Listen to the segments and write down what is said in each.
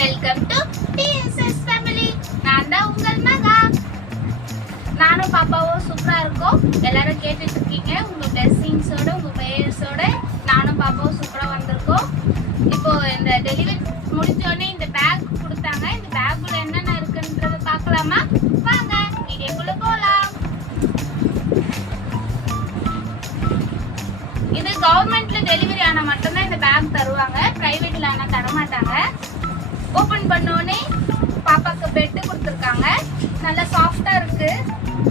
Welcome to TDS family. நான் தான் உங்கள் மகா. நானும் பாப்பாவும் சூப்பரா இருக்கோம். எல்லாரும் கேட்டுட்டு இருக்கீங்க. உங்க பிளெஸிங்ஸோட உங்க பிரேயர்ஸோட நானும் பாப்பாவும் சூப்பரா வந்திருக்கோம். இப்போ இந்த டெலிவரி முடிஞ்சோடனே இந்த பேக் கொடுத்தாங்க. இந்த பேக்குள்ள என்னென்ன இருக்குன்றத பார்க்கலாமா? வாங்க வீடியோக்குள்ள போலாம். இது கவர்மெண்ட்ல டெலிவரி ஆனா மட்டும்தான் இந்த பேக் தருவாங்க. பிரைவேட்ல ஆனா தர மாட்டாங்க. ஓபன் பண்ணோடனே பாப்பாக்கு பெட் கொடுத்துருக்காங்க. நல்லா சாஃப்டா இருக்கு,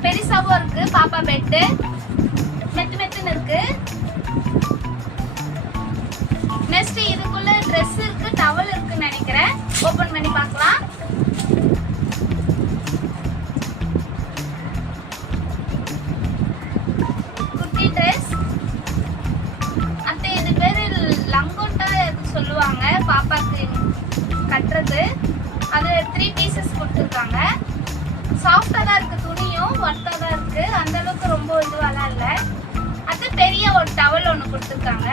பெருசாவும் இருக்கு. பாப்பா பெட்டு மெத்துன்னு இருக்கு. நெக்ஸ்ட் இதுக்குள்ள ட்ரெஸ் இருக்கு, டவல் இருக்குன்னு நினைக்கிறேன். ஓபன் பண்ணி பார்க்கலாம். குட்டி ட்ரெஸ். இது பேரு லங்கோட்டா சொல்லுவாங்க பாப்பாக்கு கட்டுறது. அது 3 பீசஸ் கொடுத்துருக்காங்க. சாஃப்டா தான் இருக்கு, துணியும் ஒர்த்தா தான் இருக்கு. அந்த அளவுக்கு ரொம்ப இதுவாலாம் இல்லை. அது பெரிய ஒரு டவல் ஒன்று கொடுத்துருக்காங்க.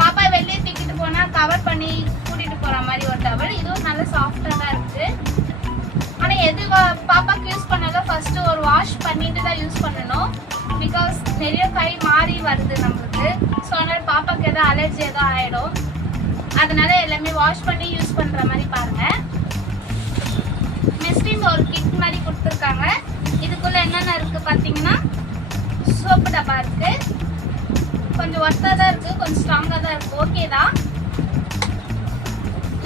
பாப்பா வெளியே தூக்கிட்டு போனா கவர் பண்ணி கூட்டிட்டு போற மாதிரி ஒரு டவல். இதுவும் நல்ல சாஃப்டா தான் இருக்கு. ஆனா எது பாப்பாக்கு யூஸ் பண்ணாலும் ஃபர்ஸ்ட் ஒரு வாஷ் பண்ணிட்டு தான் யூஸ் பண்ணணும். பிகாஸ் நிறைய கை மாறி வருது நம்மளுக்கு. ஸோ அதனால பாப்பாக்கு ஏதோ அலர்ஜி ஏதோ ஆயிடும். அதனால எல்லாமே வாஷ் பண்ணி யூஸ் பண்ற மாதிரி பாருங்க. நெக்ஸ்ட் இந்த ஒரு கிட் மாதிரி கொடுத்துருக்காங்க. இதுக்குள்ள என்னென்ன இருக்கு பாத்தீங்கன்னா, சோப்பு டப்பா இருக்கு. கொஞ்சம் ஒர்த்தா தான் இருக்கு, கொஞ்சம் ஸ்ட்ராங்கா தான் இருக்கு. ஓகே தான்.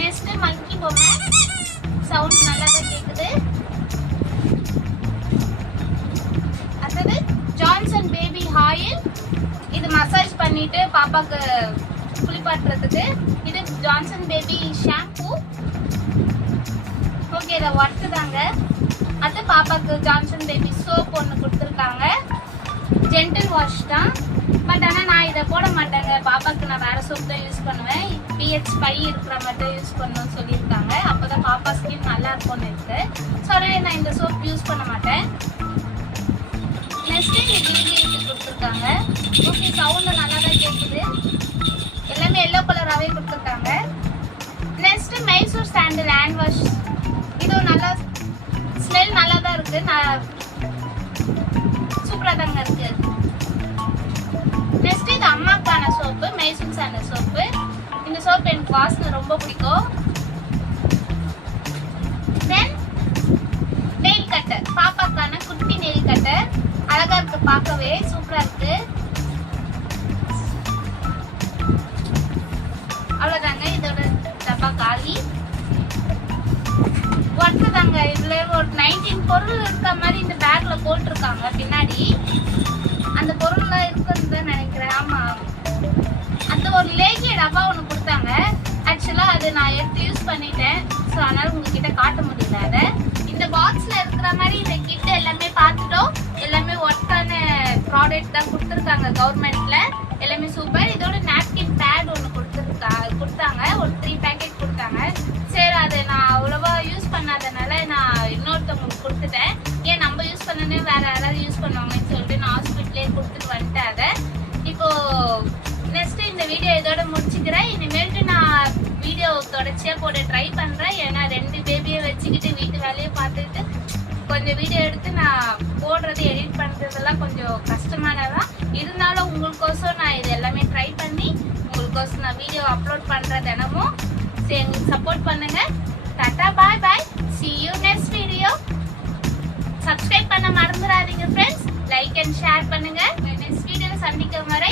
நெக்ஸ்ட் மங்கி பொம்மை. சவுண்ட் நல்லா தான் கேக்குது. அடுத்தது ஜான்சன் பேபி ஆயில். இது மசாஜ் பண்ணிட்டு பாப்பாக்கு குளிப்பாட்டுறதுக்கு. இது ஜான்சன் பேபி ஷாம்பு. ஓகே, இதை ஒர்த்து தாங்க. அது பாப்பாக்கு ஜான்சன் பேபி சோப் ஒன்று கொடுத்துருக்காங்க. ஜென்டில் வாஷ் தான். பட் ஆனால் நான் இதை போட மாட்டேங்க. பாப்பாக்கு நான் வேற சோப் தான் யூஸ் பண்ணுவேன். pH 5 இருக்கிற மாதிரி தான் யூஸ் பண்ணணும்னு சொல்லியிருக்காங்க. அப்போதான் பாப்பா ஸ்கின் நல்லா இருக்கும்னு இருக்கு. ஸோ நான் இந்த சோப் யூஸ் பண்ண மாட்டேன். நெக்ஸ்ட் இந்த டிவிடி கொடுத்துருக்காங்க. ஓகே, சவுண்டு நல்லா தான் கேட்குது. எல்லாமே எல்லோ கலராகவே கொடுத்துருக்காங்க. நெக்ஸ்ட் மைசூர் சாண்டில் ஹேண்ட் வாஷ். இதுவும் நல்லா ஸ்மெல் நல்லா தான் இருக்கு. சூப்பராக தாங்க இருக்கு. நெக்ஸ்ட் இது அம்மாக்கான சோப்பு, மைசூர் சாண்டில் சோப்பு. இந்த சோப்பு எனக்கு வாசனை ரொம்ப பிடிக்கும். தென் நெயில் கட்டர், பாப்பாக்கான குட்டி நெயில் கட்டர். அழகா இருக்கு, பார்க்கவே சூப்பரா இருக்கு. அவ்வளவுதாங்க, இதோட டப்பா காலி. ஒர்த்து தாங்க. இதுல ஒரு 19 பொருள் இருக்க மாதிரி இந்த பேக்ல போட்டிருக்காங்க பின்னாடி. அந்த பொருள்லாம் இருக்குன்னு நினைக்கிறேன். ஆமா, அந்த ஒரு லேகிய டப்பா ஒன்று கொடுத்தாங்க. ஆக்சுவலா அது நான் எடுத்து யூஸ் பண்ணிட்டேன். ஸோ அதனால உங்ககிட்ட காட்ட முடியல. அதை இந்த பாக்ஸ்ல இருக்கிற மாதிரி இந்த கிட் எல்லாமே பார்த்துட்டோம். எல்லாமே ஒர்த்தான ப்ராடக்ட் தான் கொடுத்துருக்காங்க கவர்மெண்ட்ல. எல்லாமே சூப்பர். இதோட நாப்கின் பேட் ஒன்று கொடுத்தாங்க. ஒரு 3 பேக்கெட் கொடுத்தாங்க. சரி, அதை நான் அவ்வளோவா யூஸ் பண்ணாதனால நான் இன்னொருத்தவங்களுக்கு கொடுத்துட்டேன். ஏன் நம்ம யூஸ் பண்ணனே வேற யாராவது யூஸ் பண்ணுவாங்கன்னு சொல்லிட்டு நான் ஹாஸ்பிட்டலே கொடுத்துட்டு வந்துட்டேன் அதை. இப்போ நெக்ஸ்ட் இந்த வீடியோ இதோட முடிச்சுக்கிறேன். இனிமேல்ட்டு நான் வீடியோ தொடர்ச்சியா போட ட்ரை பண்றேன். ஏன்னா 2 பேபியை வச்சுக்கிட்டு வீட்டு வேலையை பார்த்துக்கிட்டு கொஞ்சம் வீடியோ எடுத்து நான் போடுறது, எடிட் பண்றதெல்லாம் கொஞ்சம் கஷ்டமானதான். இருந்தாலும் உங்களுக்கோசம் நான் இது எல்லாமே ட்ரை பண்ணி உங்களுக்கோசம் நான் வீடியோ அப்லோட் பண்றேன் தினமும். சரி, எங்களுக்கு சப்போர்ட் பண்ணுங்க. டாடா, பாய் பாய். see you next video. Subscribe பண்ண மறந்துடாதீங்க ஃப்ரெண்ட்ஸ். லைக் அண்ட் ஷேர் பண்ணுங்க. நெக்ஸ்ட் வீடியோ சந்திக்கும் வரை